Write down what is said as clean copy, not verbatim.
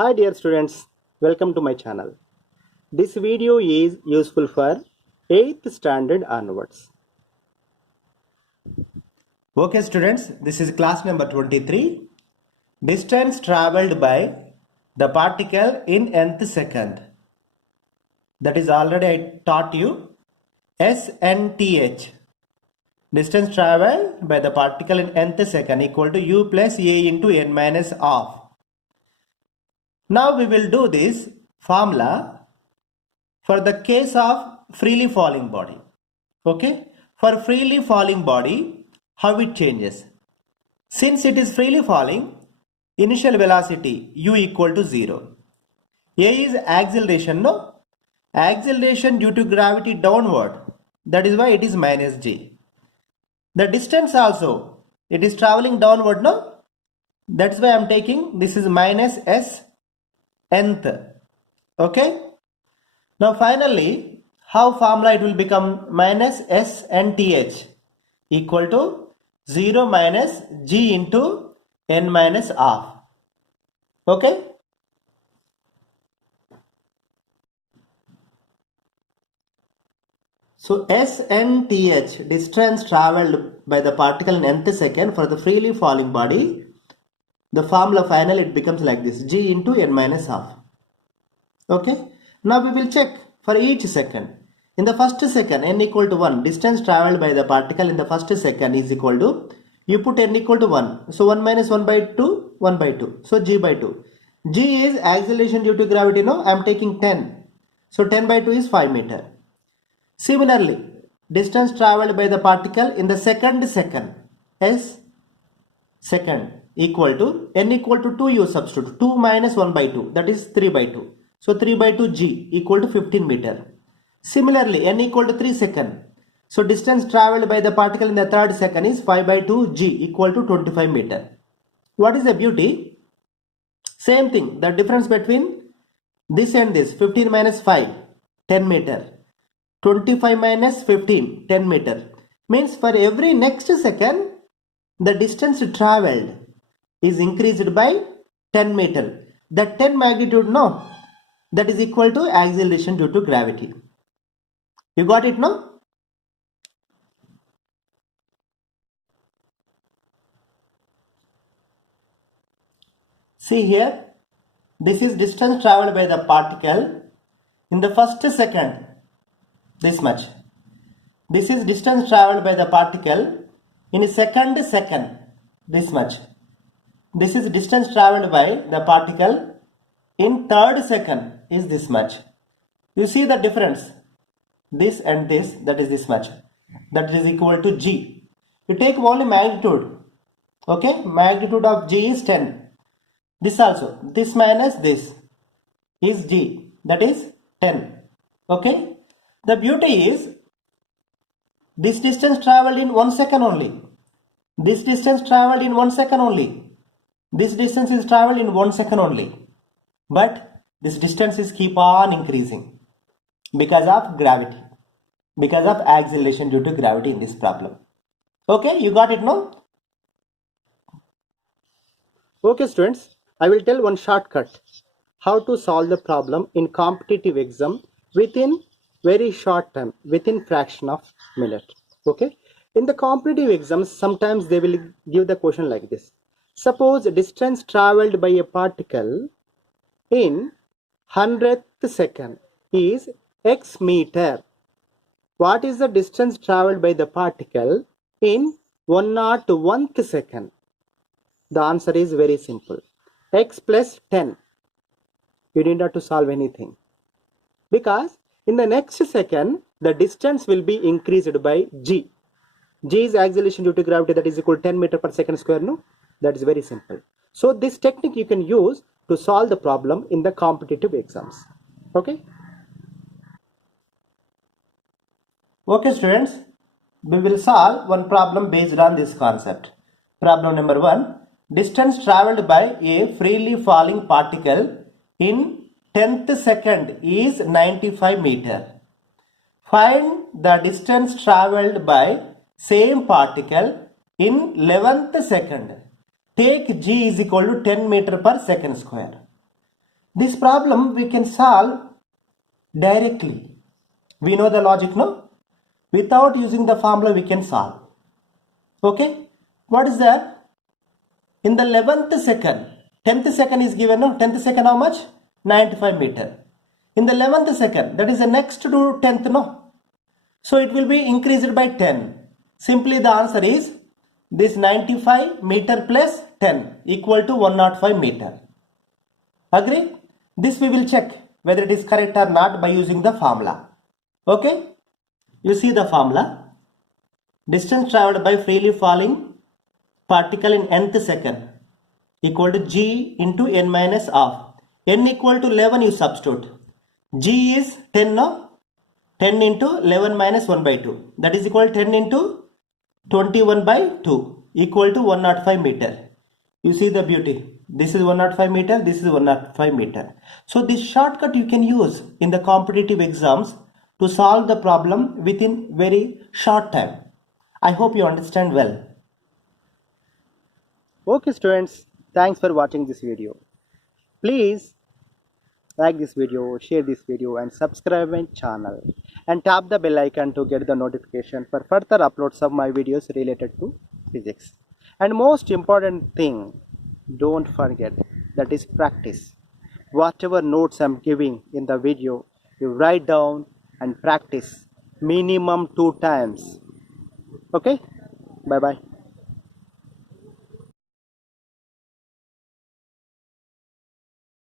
Hi dear students, welcome to my channel. This video is useful for 8th standard onwards. Okay students, this is class number 23. Distance travelled by the particle in nth second. That is already I taught you. SNTH. Distance travelled by the particle in nth second equal to U plus A into n minus half. Now we will do this formula for the case of freely falling body. Okay. For freely falling body, how it changes? Since it is freely falling, initial velocity u equal to 0. A is acceleration, no? Acceleration due to gravity downward. That is why it is minus g. The distance also, it is traveling downward, no? That's why I am taking this is minus s nth. Okay? Now finally, how formula it will become minus s n th equal to 0 minus g into n minus half. Okay? So SNTH, distance travelled by the particle in nth second for the freely falling body, the formula final it becomes like this, g into n minus half. Okay? Now we will check for each second. In the first second, n equal to 1, distance travelled by the particle in the first second is equal to, you put n equal to 1. So 1 minus 1 by 2, 1 by 2. So g by 2. G is acceleration due to gravity, no? I am taking 10. So 10 by 2 is 5 meter. Similarly, distance travelled by the particle in the second second, s second equal to n equal to 2 you substitute, 2 minus 1 by 2, that is 3 by 2. So 3 by 2 g equal to 15 meter. Similarly, n equal to 3 second. So distance travelled by the particle in the third second is 5 by 2 g equal to 25 meter. What is the beauty? Same thing, the difference between this and this, 15 minus 5, 10 meter. 25 minus 15, 10 meter. Means for every next second, the distance travelled is increased by 10 meter. That 10 magnitude, no? That is equal to acceleration due to gravity. You got it, no? See here, this is distance travelled by the particle in the first second, this much. This is distance travelled by the particle in a second, this much. This is distance travelled by the particle in third second is this much. You see the difference? This and this, that is this much. That is equal to g. You take only magnitude. Okay, magnitude of g is 10. This also, this minus this is g, that is 10. Okay, the beauty is this distance travelled in 1 second only. This distance travelled in 1 second only. This distance is travelled in 1 second only. But this distance is keep on increasing because of gravity, because of acceleration due to gravity in this problem. Okay, you got it, no? Okay students, I will tell one shortcut how to solve the problem in competitive exam within very short time, within fraction of minute. Okay, in the competitive exams sometimes they will give the question like this. Suppose distance travelled by a particle in 100th second is x meter. What is the distance travelled by the particle in 101th second? The answer is very simple. X plus 10. You need not to solve anything. Because in the next second, the distance will be increased by g. G is acceleration due to gravity, that is equal to 10 meter per second square, no? That is very simple. So this technique you can use to solve the problem in the competitive exams. Okay? Okay students, we will solve one problem based on this concept. Problem number 1. Distance travelled by a freely falling particle in 10th second is 95 meter. Find the distance travelled by same particle in 11th second. Take g is equal to 10 meter per second square. This problem we can solve directly. We know the logic, no? Without using the formula we can solve. Okay? What is that? In the 11th second, 10th second is given, no? 10th second how much? 95 meter. In the 11th second, that is the next to 10th, no? So it will be increased by 10. Simply the answer is this 95 meter plus 10 equal to 105 meter. Agree? This we will check whether it is correct or not by using the formula. Okay? You see the formula. Distance traveled by freely falling particle in nth second equal to g into n minus half. N equal to 11 you substitute. G is 10, no? 10 into 11 minus 1 by 2. That is equal to 10 into 21 by 2 equal to 105 meter. You see the beauty. This is 105 meter. This is 105 meter. So this shortcut you can use in the competitive exams to solve the problem within very short time. I hope you understand well. Okay students, thanks for watching this video. Please like this video, share this video and subscribe my channel and tap the bell icon to get the notification for further uploads of my videos related to physics. And most important thing, don't forget, that is practice. Whatever notes I'm giving in the video, you write down and practice minimum 2 times. Okay, bye bye.